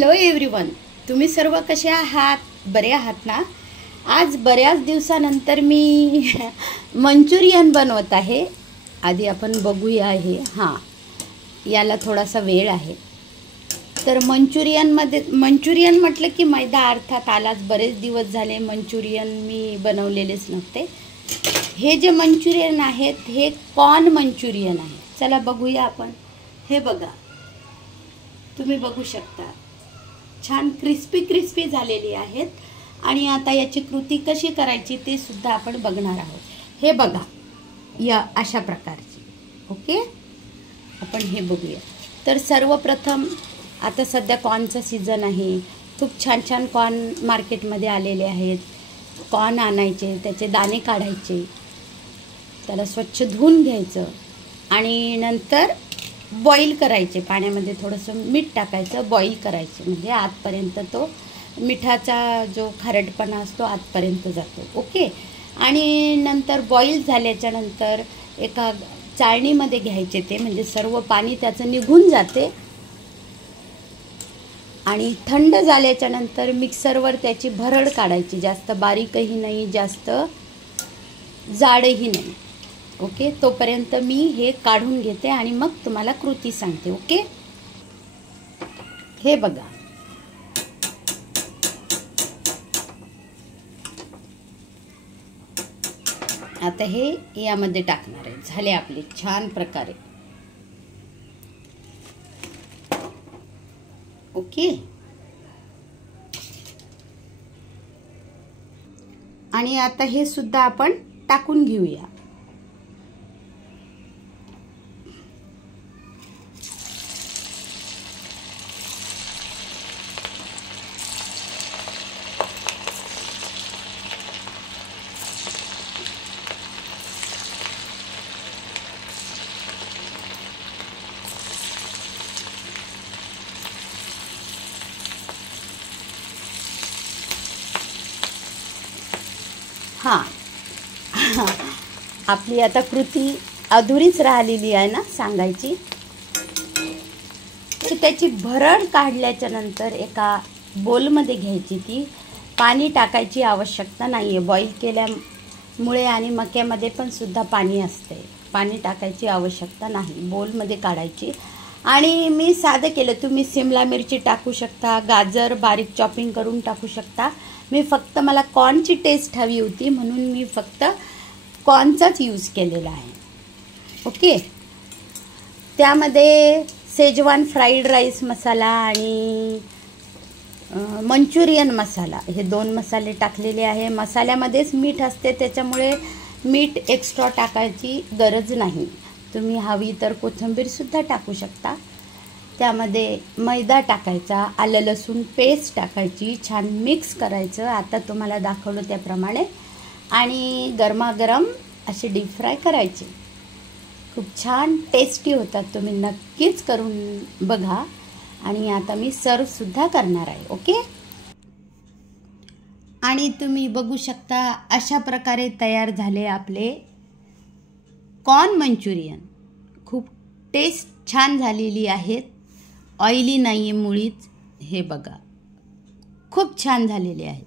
Hello everyone, तुम्ही सर्व कसे आहात? बरे आहात ना? आज बऱ्याच दिवसानंतर मी मंचुरियन बनवत आहे. आधी आपण बघूया हे. याला थोडासा वेळ आहे. तर मंचुरियन म्हटलं की मैदा अर्थात आलाच. बरेच दिवस झाले मंचुरियन मी बनवलेलेच नव्हते. हे जे मंचुरियन आहेत हे कॉर्न मंचुरियन आहे. चला बघूया आपण. हे बघा, तुम्ही बघू शकता, छान क्रिस्पी झालेली आहेत. आणि आता याची कृती कशी करायची ते सुद्धा आपण बघणार आहोत. हे बघा, या अशा प्रकारची. ओके, आपण हे बघूया. तर सर्वप्रथम आता सध्या कॉर्नचा सीझन आहे. खूप छान कॉर्न मार्केटमध्ये आलेले आहेत. कॉर्न आणायचे, त्याचे दाणे काढायचे, त्याला स्वच्छ धुवून घ्यायचं आणि नंतर बॉईल करायचे. पाण्यामध्ये थोडंसं मीठ टाकायचं, बॉईल करायचे. म्हणजे आतपर्यंत तो मिठाचा जो खारटपणा असतो आतपर्यंत जातो. ओके, आणि नंतर बॉईल झाल्याच्या नंतर एका चाळणीमध्ये घ्यायचे ते, म्हणजे सर्व पाणी त्याचं निघून जाते. आणि थंड झाल्याच्या नंतर मिक्सरवर त्याची भरड काढायची. जास्त बारीकही नाही, जास्त जाडही नाही. ओके, तोपर्यंत मी हे काढून घेते आणि मग तुम्हाला कृती सांगते. ओके, हे बघा, आता हे यामध्ये टाकणार आहे. झाले आपले छान प्रकारे. ओके, आणि आता हे सुद्धा आपण टाकून घेऊया. आपली आता कृती अधुरीच राहिलेली आहे ना सांगायची. तर त्याची भरड काढल्याच्या नंतर एका बोलमध्ये घ्यायची. ती पाणी टाकायची आवश्यकता नाही आहे. बॉईल केल्यामुळे आणि मक्यामध्ये पण सुद्धा पाणी असते. पाणी टाकायची आवश्यकता नाही. बोलमध्ये काढायची. आणि मी साधं केलं. तुम्ही शिमला मिरची टाकू शकता, गाजर बारीक चॉपिंग करून टाकू शकता. मी फक्त मला कॉर्नची टेस्ट हवी होती म्हणून मी फक्त कॉर्नचाच यूज केलेला आहे. ओके, त्यामध्ये शेजवान फ्राईड राईस मसाला आणि मंचुरियन मसाला हे 2 मसाले टाकलेले आहे. मसाल्यामध्येच मीठ असते, त्याच्यामुळे मीठ एक्स्ट्रा टाकायची गरज नाही. तुम्ही हवी तर कोथिंबीरसुद्धा टाकू शकता. त्यामध्ये मैदा टाकायचा, आलं लसूण पेस्ट टाकायची, छान मिक्स करायचं आता तुम्हाला दाखवलं त्याप्रमाणे. आणि गरमागरम असे डीप फ्राय करायचे. खूप छान टेस्टी होतात. तुम्ही नक्कीच करून बघा. आणि आता मी सर्वसुद्धा करणार आहे. ओके, आणि तुम्ही बघू शकता अशा प्रकारे तयार झाले आपले कॉर्न मंचुरियन. खूप टेस्ट छान झालेली आहेत. ऑइली नाही आहे मुळीच. हे बघा, खूप छान झालेले आहेत.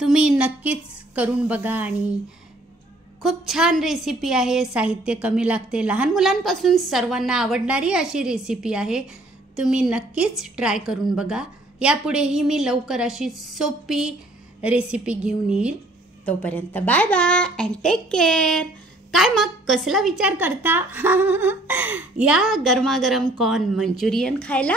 तुम्ही नक्कीच करून बघा. आणि खूप छान रेसिपी आहे. साहित्य कमी लागते. लहान मुलांपासून सर्वांना आवडणारी अशी रेसिपी आहे. तुम्ही नक्कीच ट्राय करून बघा. यापुढेही मी लवकर अशी सोपी रेसिपी घेऊन येईल. तोपर्यंत bye bye and take care. काय मग कसला विचार करता? या गरमागरम कॉर्न मंचुरियन खायला.